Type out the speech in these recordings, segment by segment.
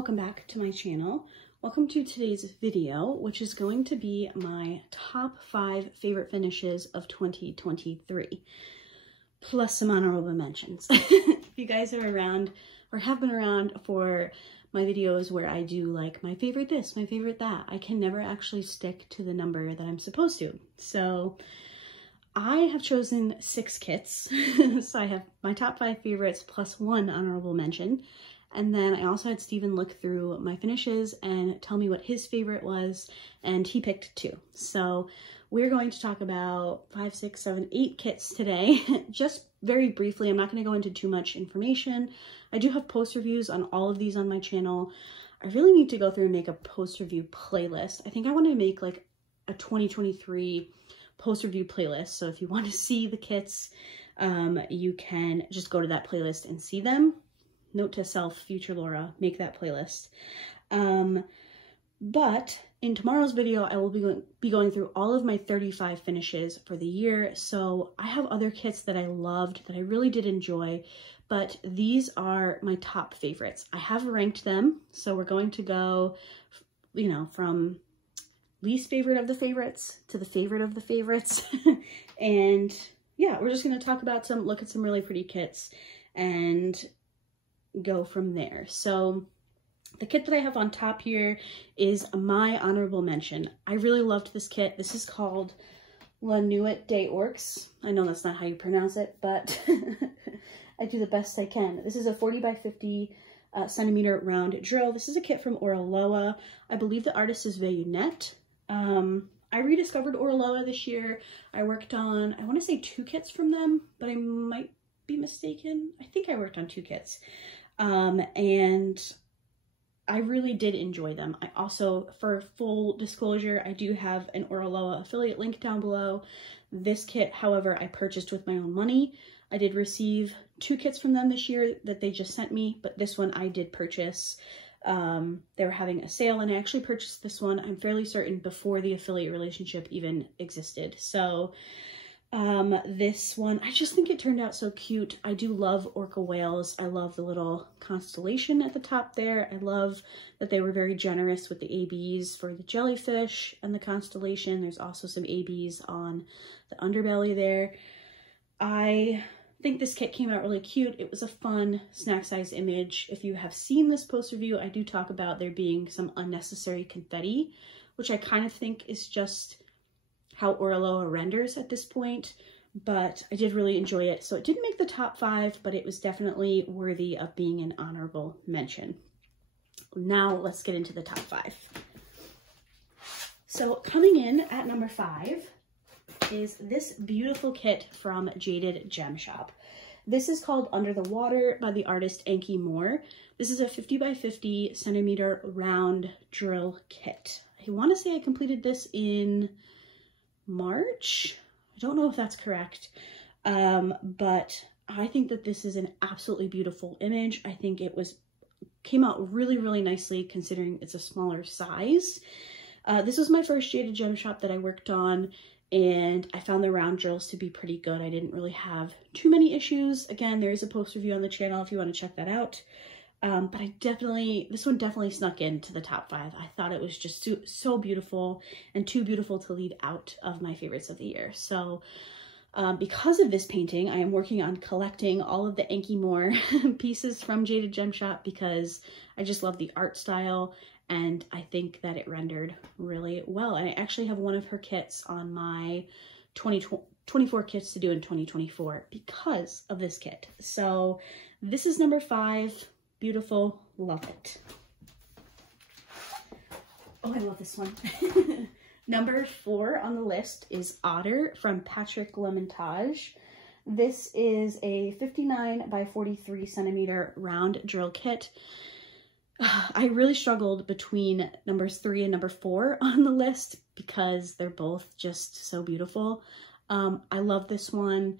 Welcome back to my channel. Welcome to today's video, which is going to be my top 5 favorite finishes of 2023, plus some honorable mentions. If you guys are around or have been around for my videos where I do like my favorite this, my favorite that, I can never actually stick to the number that I'm supposed to. So I have chosen 6 kits. So I have my top 5 favorites plus 1 honorable mention. And then I also had Steven look through my finishes and tell me what his favorite was, and he picked 2. So we're going to talk about 5, 6, 7, 8 kits today. Just very briefly, I'm not going to go into too much information. I do have post reviews on all of these on my channel. I really need to go through and make a post review playlist. I think I want to make like a 2023 post review playlist. So if you want to see the kits, you can just go to that playlist and see them. Note to self, future Laura, make that playlist. But in tomorrow's video, I will be going through all of my 35 finishes for the year. So I have other kits that I loved, that I really did enjoy, but these are my top favorites. I have ranked them. So we're going to go, you know, from least favorite of the favorites to the favorite of the favorites. And yeah, we're just going to talk about look at some really pretty kits and go from there. So the kit that I have on top here is my honorable mention. I really loved this kit. This is called La Nuit des Orques. I know that's not how you pronounce it, but I do the best I can. This is a 40 by 50 centimeter round drill. This is a kit from Oraloa. I believe the artist is Vayunette. I rediscovered Oraloa this year. I worked on, I want to say 2 kits from them, but I might be mistaken. I think I worked on 2 kits. And I really did enjoy them. I also, for full disclosure, I do have an Oraloa affiliate link down below. This kit, however, I purchased with my own money. I did receive 2 kits from them this year that they just sent me, but this one I did purchase. They were having a sale and I actually purchased this one, I'm fairly certain, before the affiliate relationship even existed. So this one, I just think it turned out so cute. I do love orca whales. I love the little constellation at the top there. I love that they were very generous with the ABs for the jellyfish and the constellation. There's also some ABs on the underbelly there. I think this kit came out really cute. It was a fun snack size image. If you have seen this post review, I do talk about there being some unnecessary confetti, which I kind of think is just how Oraloa renders at this point, but I did really enjoy it. So it didn't make the top 5, but it was definitely worthy of being an honorable mention. Now let's get into the top 5. So coming in at number 5 is this beautiful kit from Jaded Gem Shop. This is called Under the Water by the artist Anki Moore. This is a 50 by 50 centimeter round drill kit. I want to say I completed this in March. I don't know if that's correct, but I think that this is an absolutely beautiful image. I think it came out really, really nicely considering it's a smaller size. This was my first Jaded Gem Shop that I worked on, and I found the round drills to be pretty good. I didn't really have too many issues. Again, there is a post review on the channel if you want to check that out. But this one definitely snuck into the top 5. I thought it was just so beautiful, and too beautiful to leave out of my favorites of the year. So because of this painting, I am working on collecting all of the Anki Moore pieces from Jaded Gem Shop because I just love the art style and I think that it rendered really well. And I actually have one of her kits on my 24 kits to do in 2024 because of this kit. So this is number 5. Beautiful, love it. Oh, I love this one. Number 4 on the list is Otter from Patrick Lemontage. This is a 59 by 43 centimeter round drill kit. I really struggled between numbers 3 and number 4 on the list because they're both just so beautiful. I love this one.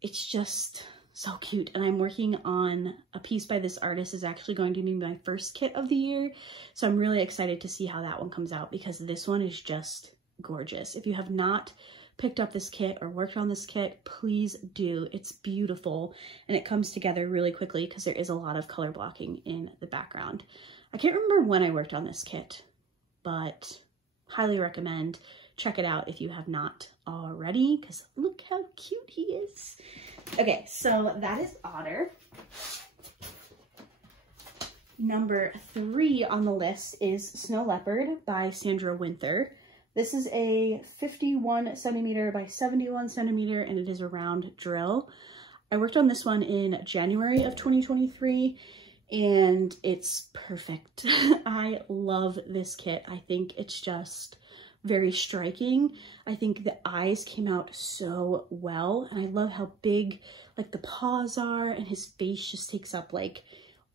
It's just so cute, and I'm working on a piece by this artist. Is actually going to be my first kit of the year, so I'm really excited to see how that one comes out because this one is just gorgeous. If you have not picked up this kit or worked on this kit, please do. It's beautiful and it comes together really quickly because there is a lot of color blocking in the background. I can't remember when I worked on this kit, but highly recommend. Check it out if you have not already, because look how cute he is. Okay, so that is Otter. Number 3 on the list is Snow Leopard by Sandra Winther. This is a 51 centimeter by 71 centimeter, and it is a round drill. I worked on this one in January of 2023, and it's perfect. I love this kit. I think it's just very striking. I think the eyes came out so well, and I love how big like the paws are, and his face just takes up like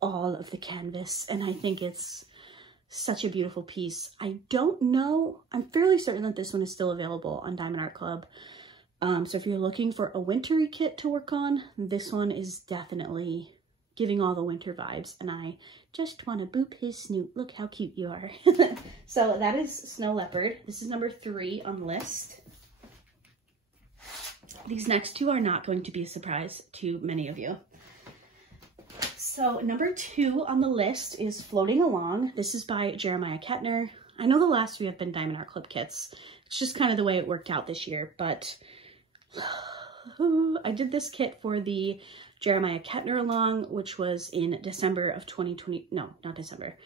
all of the canvas, and I think it's such a beautiful piece. I don't know, I'm fairly certain that this one is still available on Diamond Art Club. So if you're looking for a wintry kit to work on, this one is definitely giving all the winter vibes, and I just want to boop his snoot. Look how cute you are. So that is Snow Leopard. This is number 3 on the list. These next 2 are not going to be a surprise to many of you. So number 2 on the list is Floating Along. This is by Jeremiah Kettner. I know the last 3 have been Diamond Art Club kits. It's just kind of the way it worked out this year, but I did this kit for the Jeremiah Kettner Along, which was in December of 2020. No, not December.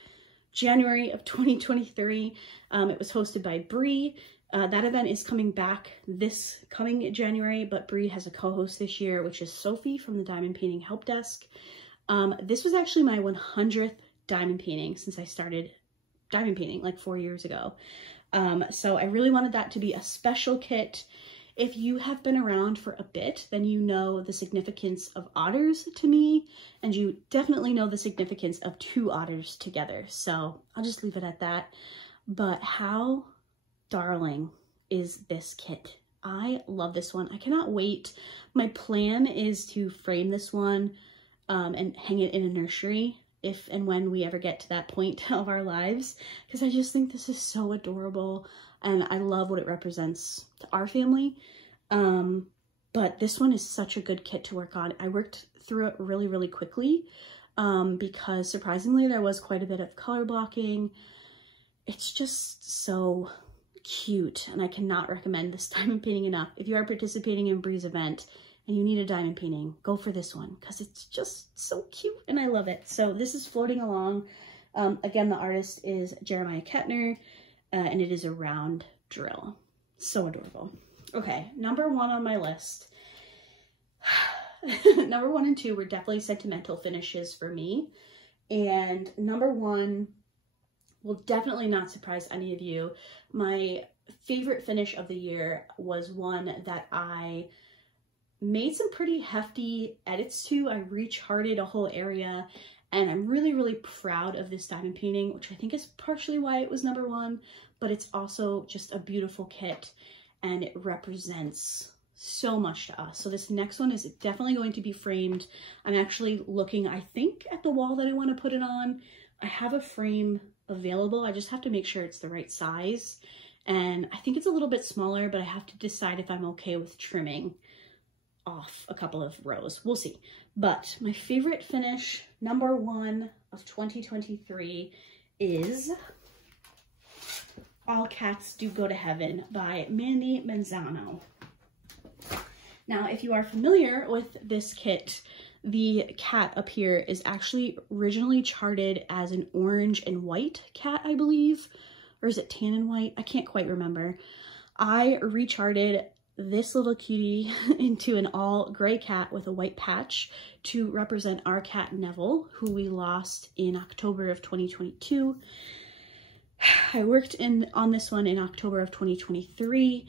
January of 2023. It was hosted by Bree. That event is coming back this coming January, but Bree has a co-host this year, which is Sophie from the Diamond Painting Help Desk. This was actually my 100th diamond painting since I started diamond painting like 4 years ago. So I really wanted that to be a special kit. If you have been around for a bit, then you know the significance of otters to me, and you definitely know the significance of 2 otters together. So I'll just leave it at that. But how darling is this kit? I love this one. I cannot wait. My plan is to frame this one and hang it in a nursery if and when we ever get to that point of our lives, because I just think this is so adorable, and I love what it represents to our family. But this one is such a good kit to work on. I worked through it really, really quickly because surprisingly there was quite a bit of color blocking. It's just so cute, and I cannot recommend this diamond painting enough. If you are participating in Bree's event and you need a diamond painting, go for this one because it's just so cute and I love it. So this is Floating Along. Again, the artist is Jeremiah Kettner, and it is a round drill. So adorable. Okay, number 1 on my list. Number 1 and 2 were definitely sentimental finishes for me. And number 1 will definitely not surprise any of you. My favorite finish of the year was one that I made some pretty hefty edits to. I recharted a whole area, and I'm really, really proud of this diamond painting, which I think is partially why it was number 1, but it's also just a beautiful kit, and it represents so much to us. So this next one is definitely going to be framed. I'm actually looking, I think, at the wall that I want to put it on. I have a frame available. I just have to make sure it's the right size, and I think it's a little bit smaller, but I have to decide if I'm okay with trimming off a couple of rows. We'll see. But my favorite finish, number 1 of 2023, is All Cats Do Go to Heaven by Mandy Manzano. Now, if you are familiar with this kit, the cat up here is actually originally charted as an orange and white cat, I believe. Or is it tan and white? I can't quite remember. I recharted this little cutie into an all gray cat with a white patch to represent our cat Neville, who we lost in October of 2022. I worked on this one in October of 2023.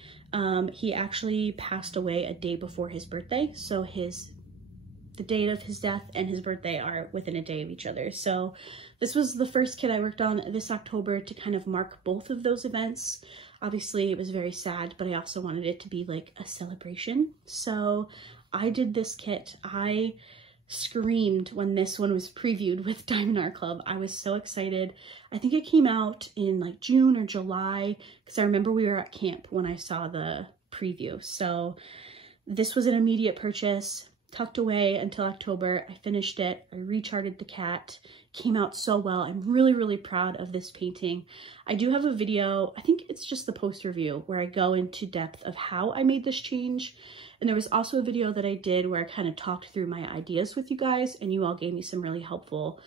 He actually passed away a day before his birthday, so the date of his death and his birthday are within a day of each other. So this was the first kit I worked on this October to kind of mark both of those events. Obviously, it was very sad, but I also wanted it to be like a celebration. So I did this kit. I screamed when this one was previewed with Diamond Art Club. I was so excited. I think it came out in like June or July, because I remember we were at camp when I saw the preview. So this was an immediate purchase. tucked away until October. I finished it. I recharted the cat. Came out so well. I'm really, really proud of this painting. I do have a video, I think it's just the post review, where I go into depth of how I made this change. And there was also a video that I did where I kind of talked through my ideas with you guys, and you all gave me some really helpful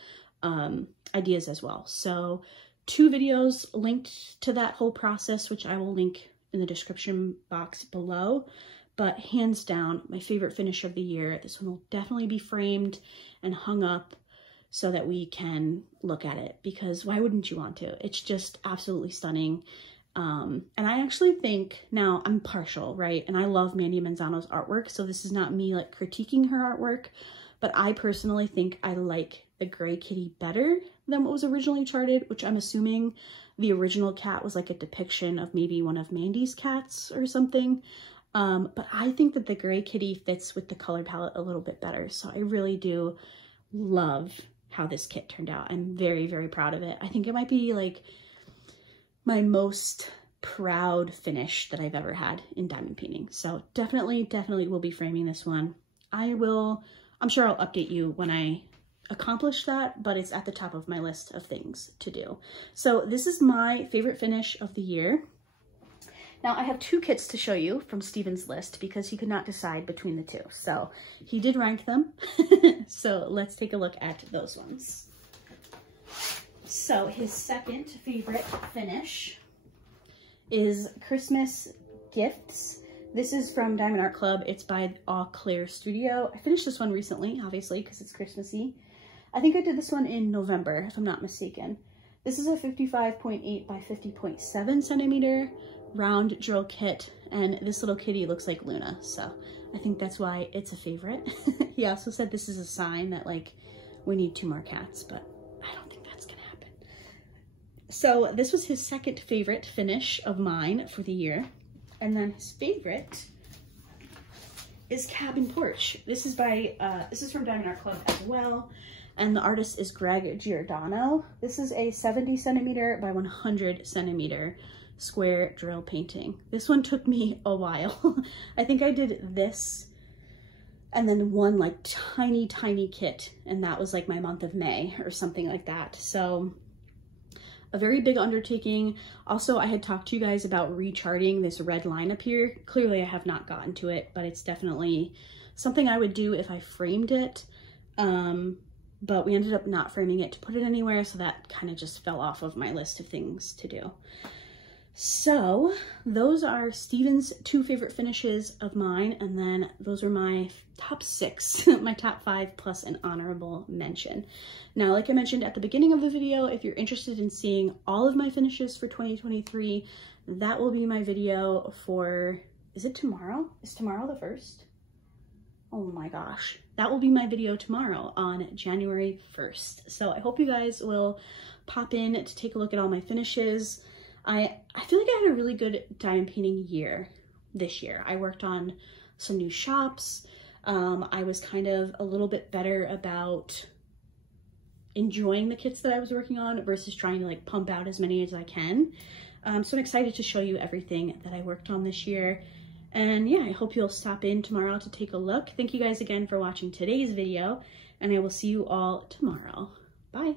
ideas as well. So 2 videos linked to that whole process, which I will link in the description box below. But hands down, my favorite finish of the year. This one will definitely be framed and hung up so that we can look at it, because why wouldn't you want to? It's just absolutely stunning. And I actually think, now I'm partial, right? And I love Mandy Manzano's artwork, so this is not me like critiquing her artwork, but I personally think I like the gray kitty better than what was originally charted, which I'm assuming the original cat was like a depiction of maybe one of Mandy's cats or something. But I think that the gray kitty fits with the color palette a little bit better. So I really do love how this kit turned out. I'm very, very proud of it. I think it might be like my most proud finish that I've ever had in diamond painting. So definitely will be framing this one. I'm sure I'll update you when I accomplish that, but it's at the top of my list of things to do. So this is my favorite finish of the year. Now I have 2 kits to show you from Steven's list because he could not decide between the 2. So he did rank them. So let's take a look at those ones. So his second favorite finish is Christmas Gifts. This is from Diamond Art Club. It's by Au Claire Studio. I finished this one recently, obviously, because it's Christmassy. I think I did this one in November, if I'm not mistaken. This is a 55.8 by 50.7 centimeter round drill kit, and this little kitty looks like Luna, so I think that's why it's a favorite. He also said this is a sign that like we need 2 more cats, but I don't think that's gonna happen. So this was his second favorite finish of mine for the year, and then his favorite is Cabin Porch. This is by this is from Diamond Art Club as well, and the artist is Greg Giordano. This is a 70 centimeter by 100 centimeter square drill painting. This one took me a while. I think I did this and then one like tiny kit, and that was like my month of May or something like that. So a very big undertaking. Also, I had talked to you guys about recharting this red line up here. Clearly I have not gotten to it, but it's definitely something I would do if I framed it. But we ended up not framing it to put it anywhere, so that kind of just fell off of my list of things to do. So those are Steven's 2 favorite finishes of mine, and then those are my top 6, my top 5 plus an honorable mention. Now, like I mentioned at the beginning of the video, if you're interested in seeing all of my finishes for 2023, that will be my video for, is it tomorrow? Is tomorrow the 1st? Oh my gosh. That will be my video tomorrow on January 1st. So I hope you guys will pop in to take a look at all my finishes. I feel like I had a really good diamond painting year this year. I worked on some new shops. I was kind of a little bit better about enjoying the kits that I was working on versus trying to like pump out as many as I can. So I'm excited to show you everything that I worked on this year. And yeah, I hope you'll stop in tomorrow to take a look. Thank you guys again for watching today's video, and I will see you all tomorrow. Bye.